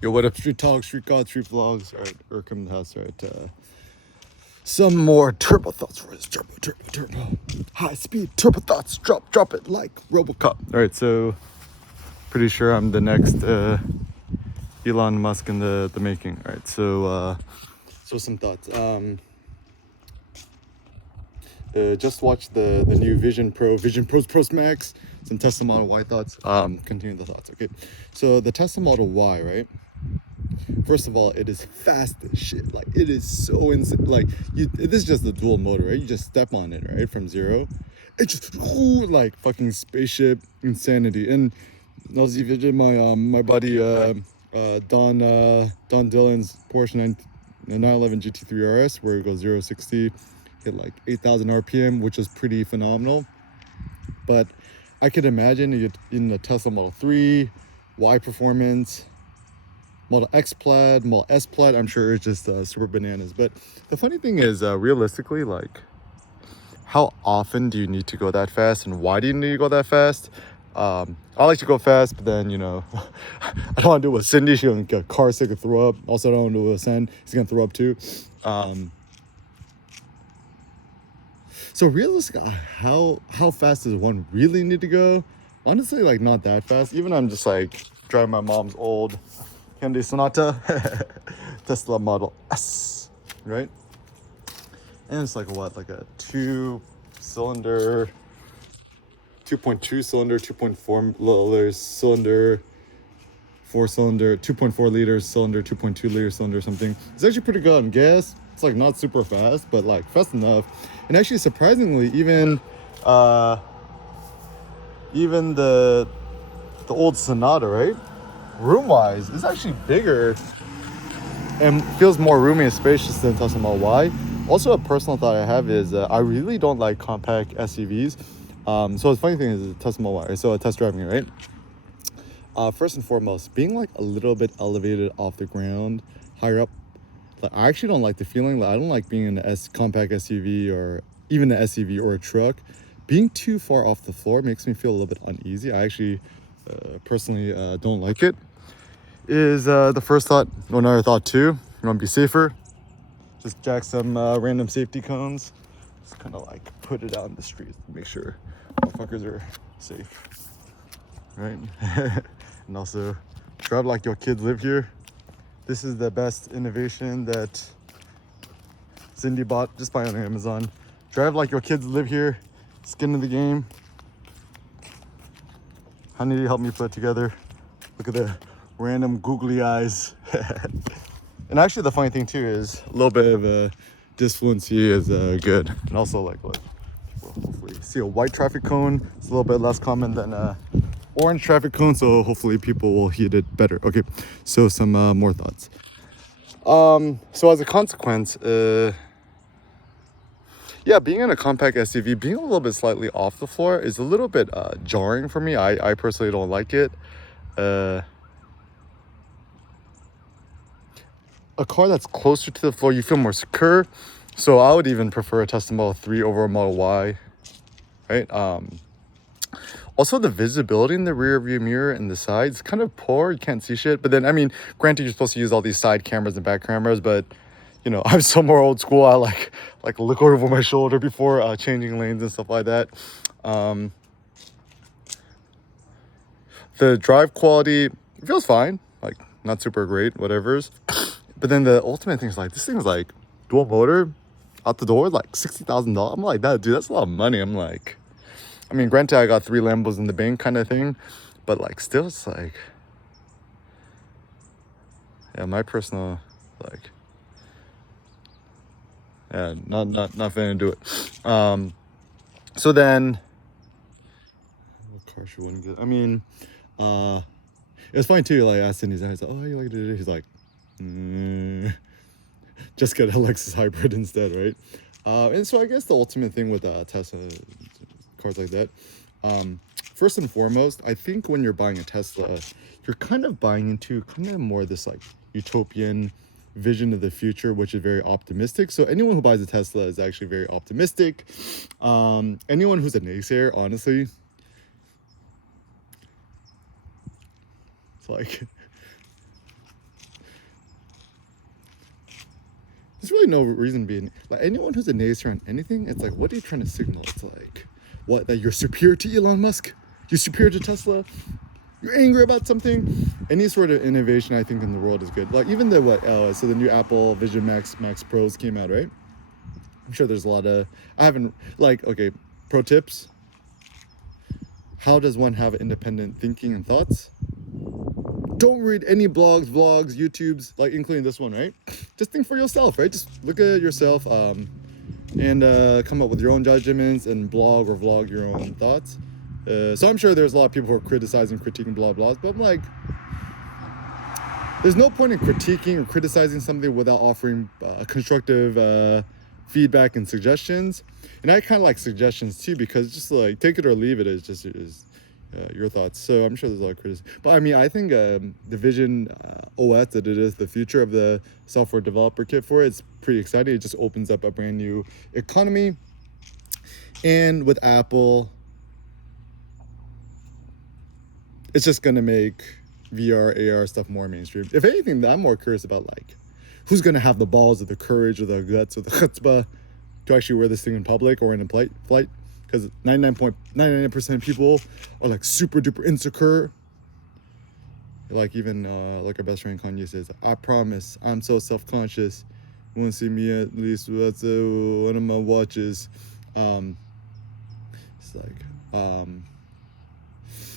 Yo, what up, Street Talk, Street God, Street Vlogs? All right, Urkham the house, right? Some more turbo thoughts for us. Turbo. High speed turbo thoughts. Drop it like Robocop. All right, so pretty sure I'm the next Elon Musk in the making. All right, so some thoughts. Just watched the new Vision Pro Max. Some Tesla Model Y thoughts. Continue the thoughts. Okay, so the Tesla Model Y, right? First of all, it is fast as shit. Like, it is so insane. Like, this is just the dual motor, right? You just step on it, right, from zero. It just like fucking spaceship insanity. And I was even my buddy Don Dillon's Porsche 911 GT3 RS, where it goes 0-60, hit like 8,000 RPM, which is pretty phenomenal. But I could imagine you in the Tesla Model 3, Y Performance, Model X Plaid, Model S Plaid, I'm sure it's just super bananas. But the funny thing is, realistically, like, how often do you need to go that fast, and why do you need to go that fast? I like to go fast, but then, I don't want to do it with Cindy. She's gonna get car sick and throw up. Also, I don't want to do it with Sen. He's gonna throw up too. So realistically, how fast does one really need to go? Honestly, like, not that fast. Even I'm just like driving my mom's old Hyundai Sonata, Tesla Model S, right? And it's like what, like a 2-cylinder, 2.2 cylinder, 2.4 liters cylinder, 4-cylinder, 2.4 liters cylinder, 2.2 liter cylinder, something. It's actually pretty good on gas. It's like not super fast, but like fast enough. And actually, surprisingly, even the old Sonata, right? Room-wise, it's actually bigger and feels more roomy and spacious than Tesla Model Y. Also, a personal thought I have is I really don't like compact SUVs. So the funny thing is Tesla Model Y. So test driving it, right? First and foremost, being like a little bit elevated off the ground, higher up. Like, I actually don't like the feeling. Like, I don't like being in a compact SUV or even an SUV or a truck. Being too far off the floor makes me feel a little bit uneasy. I actually personally don't like it. Is the first thought. Another thought too, you want to be safer, just jack some random safety cones, just kind of like put it out in the streets to make sure motherfuckers are safe, right? And also drive like your kids live here. This is the best innovation that Cindy bought just by on Amazon. Drive like your kids live here. Skin in the game. Honey, help me put it together. Look at the random googly eyes. And actually, the funny thing too is a little bit of a disfluency is good. And also, like, look, people hopefully see a white traffic cone. It's a little bit less common than orange traffic cone, so hopefully people will heed it better. Okay, so some more thoughts. So as a consequence, yeah, being in a compact SUV, being a little bit slightly off the floor is a little bit jarring for me. I personally don't like it. A car that's closer to the floor, you feel more secure. So I would even prefer a Tesla Model 3 over a Model Y, right? Also, the visibility in the rear view mirror and the sides kind of poor. You can't see shit. But then, I mean, granted, you're supposed to use all these side cameras and back cameras, but I'm so more old school. I like look over my shoulder before changing lanes and stuff like that. The drive quality feels fine, like not super great, whatever's. But then the ultimate thing is like, this thing is like dual motor out the door, like $60,000. I'm like, that dude, that's a lot of money. I'm like, I mean, granted, I got 3 Lambos in the bank kind of thing, but like, still, it's like, yeah, my personal, like, yeah, not finna do it. So then, what car should one get? I mean, it was fine too. Like, I asked him, he's like, oh, how you like it? He's like, just get a Lexus hybrid instead, right? And so I guess the ultimate thing with Tesla cars like that, first and foremost, I think when you're buying a Tesla, you're kind of buying into kind of more this like utopian vision of the future, which is very optimistic. So anyone who buys a Tesla is actually very optimistic. Anyone who's a naysayer, honestly, it's like there's really no reason being like anyone who's a naysayer on anything. It's like, what are you trying to signal? It's like, what, that you're superior to Elon Musk? You're superior to Tesla? You're angry about something? Any sort of innovation, I think, in the world is good. Like even the so the new Apple Vision Max Pros came out, right? I'm sure there's a lot of, I haven't, like, okay, pro tips. How does one have independent thinking and thoughts? Don't read any blogs, vlogs, YouTubes, like including this one, right? Just think for yourself, right? Just look at yourself and come up with your own judgments and blog or vlog your own thoughts. So I'm sure there's a lot of people who are criticizing, critiquing, blah, blah, but I'm like, there's no point in critiquing or criticizing something without offering constructive feedback and suggestions. And I kind of like suggestions too, because just like take it or leave it is just your thoughts. So I'm sure there's a lot of criticism. But I mean, I think the Vision OS, that it is the future of the software developer kit for it, it's pretty exciting. It just opens up a brand new economy. And with Apple, it's just going to make VR, AR stuff more mainstream. If anything, I'm more curious about like, who's going to have the balls or the courage or the guts or the chutzpah to actually wear this thing in public or in a flight? Because 99.99% of people are like super duper insecure. Like even like our best friend Kanye says, I promise, I'm so self-conscious. You want to see me at least with one of my watches. It's like,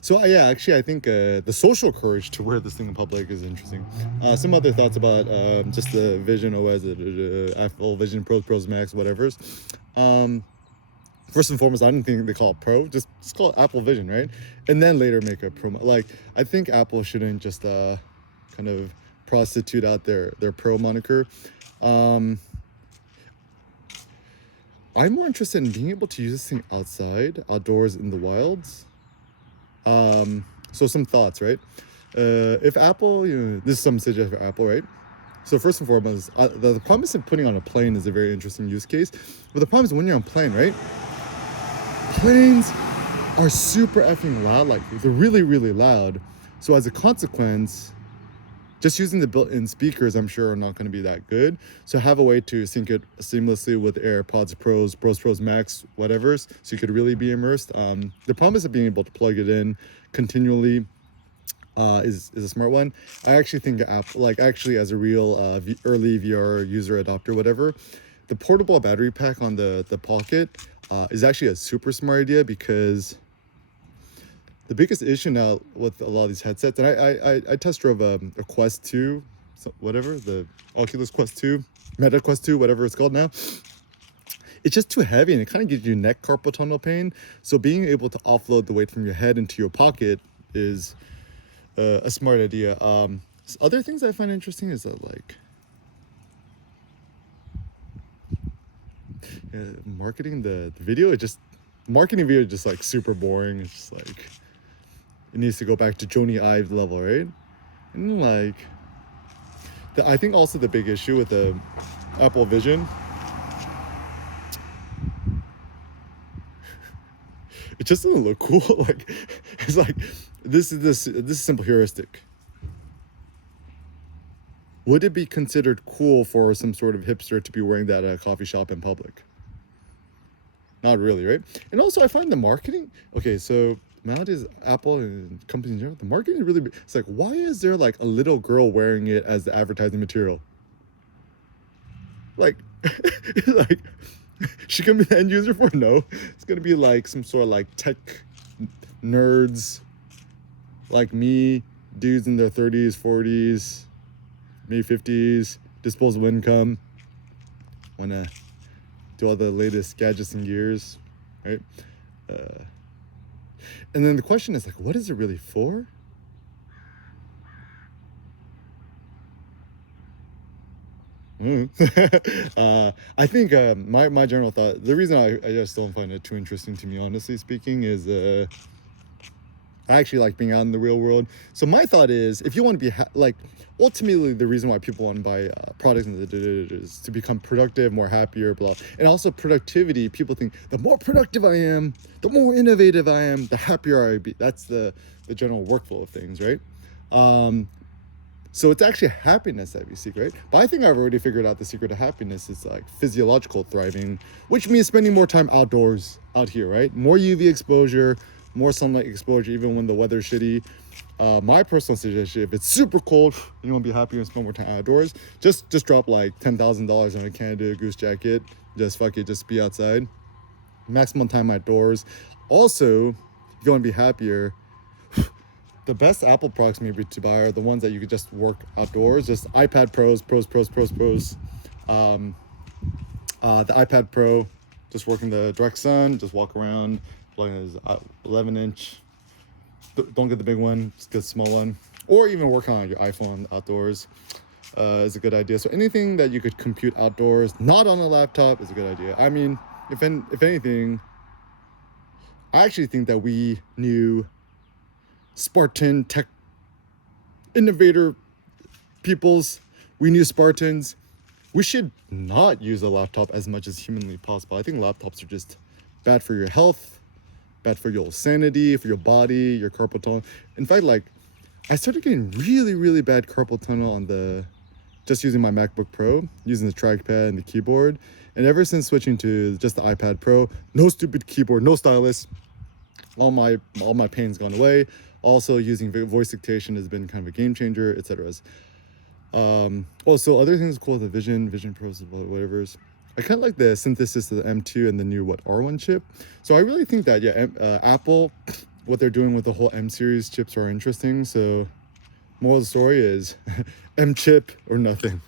so yeah, actually, I think the social courage to wear this thing in public is interesting. Some other thoughts about just the Vision OS, Apple Vision Pros Max, whatever's. First and foremost, I didn't think they call it Pro. Just call it Apple Vision, right? And then later make a Pro. Like, I think Apple shouldn't just kind of prostitute out their Pro moniker. I'm more interested in being able to use this thing outside, outdoors, in the wilds. So some thoughts, right? If Apple, this is some suggestion for Apple, right? So first and foremost, the promise of putting on a plane is a very interesting use case. But the problem is when you're on a plane, right? Planes are super effing loud, like they're really, really loud. So as a consequence, just using the built-in speakers, I'm sure, are not going to be that good. So have a way to sync it seamlessly with AirPods Pros Max, whatever's, so you could really be immersed. The promise of being able to plug it in continually is a smart one. I actually think Apple, like actually as a real early VR user adopter, whatever, the portable battery pack on the Pocket is actually a super smart idea, because the biggest issue now with a lot of these headsets, and I test drove a Quest 2, whatever, the Oculus Quest 2, Meta Quest 2, whatever it's called now. It's just too heavy and it kind of gives you neck carpal tunnel pain. So being able to offload the weight from your head into your pocket is a smart idea. Other things I find interesting is that like marketing the video, marketing video is just like super boring. It's just like, it needs to go back to Joni Ive level, right? And like, I think also the big issue with the Apple Vision, it just doesn't look cool. Like, it's like, this is simple heuristic. Would it be considered cool for some sort of hipster to be wearing that at a coffee shop in public? Not really, right? And also I find the marketing, okay, so nowadays Apple and companies in general, the marketing is really, it's like, why is there like a little girl wearing it as the advertising material? Like, like, she can be the end user for it? No. It's gonna be like some sort of like tech nerds like me, dudes in their 30s, 40s, maybe 50s, disposable income, wanna do all the latest gadgets and gears, right? And then the question is like, what is it really for? I think my general thought, the reason I just don't find it too interesting to me, honestly speaking, is I actually like being out in the real world. So my thought is, if you want to be like, ultimately the reason why people want to buy products is to become productive, more happier, blah. And also productivity, people think the more productive I am, the more innovative I am, the happier I be. That's the general workflow of things, right? So it's actually happiness that we seek, right? But I think I've already figured out the secret of happiness is like physiological thriving, which means spending more time outdoors out here, right? More UV exposure, more sunlight exposure, even when the weather's shitty. My personal suggestion, if it's super cold and you want to be happier and spend more time outdoors, just drop like $10,000 on a Canada Goose jacket. Just fuck it, just be outside. Maximum time outdoors. Also, if you want to be happier, the best Apple products maybe to buy are the ones that you could just work outdoors. Just iPad Pros. The iPad Pro, just work in the direct sun, just walk around. Plugging this 11-inch. Don't get the big one, just get the small one. Or even work on your iPhone outdoors is a good idea. So anything that you could compute outdoors, not on a laptop, is a good idea. I mean, if anything, I actually think that we knew Spartan tech innovator peoples, we knew Spartans, we should not use a laptop as much as humanly possible. I think laptops are just bad for your health, bad for your sanity, for your body, your carpal tunnel. In fact, like, I started getting really, really bad carpal tunnel on just using my MacBook Pro, using the trackpad and the keyboard. And ever since switching to just the iPad Pro, no stupid keyboard, no stylus, all my pain's gone away. Also, using voice dictation has been kind of a game changer, etc. Also, other things cool, the Vision Pros, whatever's. I kind of like the synthesis of the M2 and the new R1 chip. So I really think that Apple, what they're doing with the whole M series chips are interesting. So moral of the story is M chip or nothing.